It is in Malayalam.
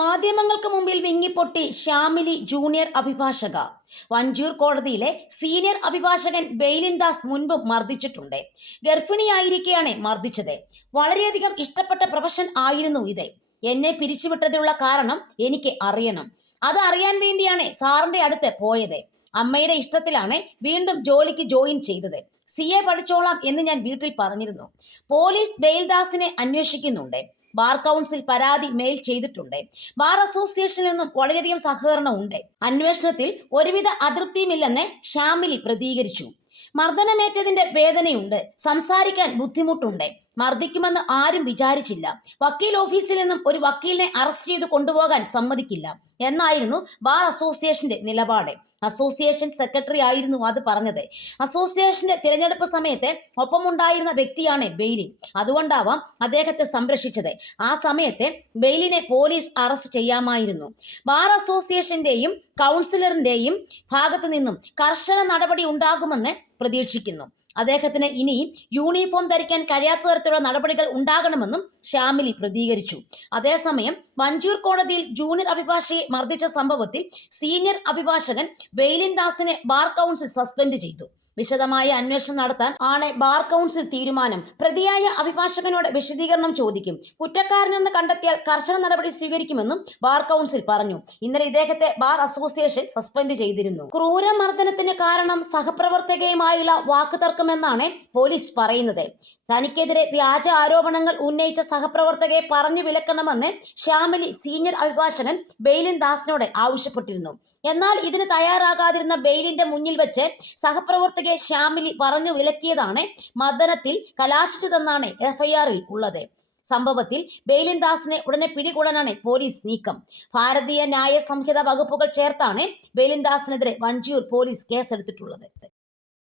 മാധ്യമങ്ങൾക്ക് മുമ്പിൽ വിങ്ങിപ്പൊട്ടി ശ്യാമിലി ജൂനിയർ അഭിഭാഷക. വഞ്ചൂർ കോടതിയിലെ സീനിയർ അഭിഭാഷകൻ ബെയിലിൻ ദാസ് മുൻപും മർദ്ദിച്ചിട്ടുണ്ട്. ഗർഭിണിയായിരിക്കെയാണ് മർദ്ദിച്ചത്. വളരെയധികം ഇഷ്ടപ്പെട്ട പ്രൊഫഷൻ ആയിരുന്നു ഇത്. എന്നെ പിരിച്ചുവിട്ടതിനുള്ള കാരണം എനിക്ക് അറിയണം. അത് അറിയാൻ വേണ്ടിയാണ് സാറിന്റെ അടുത്ത് പോയത്. അമ്മയുടെ ഇഷ്ടത്തിലാണ് വീണ്ടും ജോലിക്ക് ജോയിൻ ചെയ്തത്. സി എ പഠിച്ചോളാം എന്ന് ഞാൻ വീട്ടിൽ പറഞ്ഞിരുന്നു. പോലീസ് ബെയിൽദാസിനെ അന്വേഷിക്കുന്നുണ്ട്. ബാർ കൗൺസിൽ പരാതി മെയിൽ ചെയ്തിട്ടുണ്ട്. ബാർ അസോസിയേഷനിൽ നിന്നും വളരെയധികം സഹകരണമുണ്ട് അന്വേഷണത്തിൽ ഒരുവിധ അതൃപ്തിയുമില്ലെന്ന് ഷാമിലി പ്രതികരിച്ചു. മർദ്ദനമേറ്റതിന്റെ വേദനയുണ്ട്. സംസാരിക്കാൻ ബുദ്ധിമുട്ടുണ്ട്. മർദ്ദിക്കുമെന്ന് ആരും വിചാരിച്ചില്ല. വക്കീൽ ഓഫീസിൽ നിന്നും ഒരു വക്കീലിനെ അറസ്റ്റ് ചെയ്ത് കൊണ്ടുപോകാൻ സമ്മതിക്കില്ല. എന്നായിരുന്നു ബാർ അസോസിയേഷന്റെ നിലപാട്. അസോസിയേഷൻ സെക്രട്ടറി ആയിരുന്നു അത് പറഞ്ഞത്. അസോസിയേഷന്റെ തിരഞ്ഞെടുപ്പ് സമയത്ത് ഒപ്പമുണ്ടായിരുന്ന വ്യക്തിയാണ് ബെയിലി. അതുകൊണ്ടാവാം അദ്ദേഹത്തെ സംരക്ഷിച്ചത്. ആ സമയത്ത് ബെയിലിനെ പോലീസ് അറസ്റ്റ് ചെയ്യാമായിരുന്നു. ബാർ അസോസിയേഷന്റെയും കൗൺസിലറിന്റെയും ഭാഗത്തു നിന്നും കർശന നടപടി ഉണ്ടാകുമെന്ന് പ്രതീക്ഷിക്കുന്നു. അദ്ദേഹത്തിന് ഇനി യൂണിഫോം ധരിക്കാൻ കഴിയാത്ത തരത്തിലുള്ള നടപടികൾ ഉണ്ടാകണമെന്നും ശ്യാമിലി പ്രതികരിച്ചു. അതേസമയം മഞ്ചൂർ കോടതിയിൽ ജൂനിയർ അഭിഭാഷകയെ മർദ്ദിച്ച സംഭവത്തിൽ സീനിയർ അഭിഭാഷകൻ ബെയിലിൻ ദാസിനെ ബാർ കൗൺസിൽ സസ്പെൻഡ് ചെയ്തു. വിശദമായ അന്വേഷണം നടത്താൻ ആണ് ബാർ കൗൺസിൽ തീരുമാനം. പ്രതിയായ അഭിഭാഷകനോട് വിശദീകരണം ചോദിക്കും. കുറ്റക്കാരനെന്ന് കണ്ടെത്തിയാൽ കർശന നടപടി സ്വീകരിക്കുമെന്നും ബാർ കൗൺസിൽ പറഞ്ഞു. ഇന്നലെ ഇദ്ദേഹത്തെ ബാർ അസോസിയേഷൻ സസ്പെൻഡ് ചെയ്തിരുന്നു. ക്രൂരമർദ്ദനത്തിന് കാരണം സഹപ്രവർത്തകയുമായുള്ള വാക്കുതർക്കമെന്നാണ് പോലീസ് പറയുന്നത്. തനിക്കെതിരെ വ്യാജ ആരോപണങ്ങൾ ഉന്നയിച്ച സഹപ്രവർത്തകയെ പറഞ്ഞു വിലക്കണമെന്ന് ശ്യാമിലി സീനിയർ അഭിഭാഷകൻ ബെയിലിൻ ദാസിനോട് ആവശ്യപ്പെട്ടിരുന്നു. എന്നാൽ ഇതിന് തയ്യാറാകാതിരുന്ന ബെയിലിന്റെ മുന്നിൽ വെച്ച് സഹപ്രവർത്തകയെ ശ്യാമിലി പറഞ്ഞു വിലക്കിയതാണ് മർദ്ദനത്തിൽ കലാശിച്ചതെന്നാണ് എഫ്ഐആറിൽ ഉള്ളത്. സംഭവത്തിൽ ബെയിലിൻ ദാസിനെ ഉടനെ പിടികൂടാനാണ് പോലീസ് നീക്കം. ഭാരതീയ ന്യായ സംഹിത വകുപ്പുകൾ ചേർത്താണ് ബെയിലിൻ ദാസിനെതിരെ വഞ്ചിയൂർ പോലീസ് കേസെടുത്തിട്ടുള്ളത്.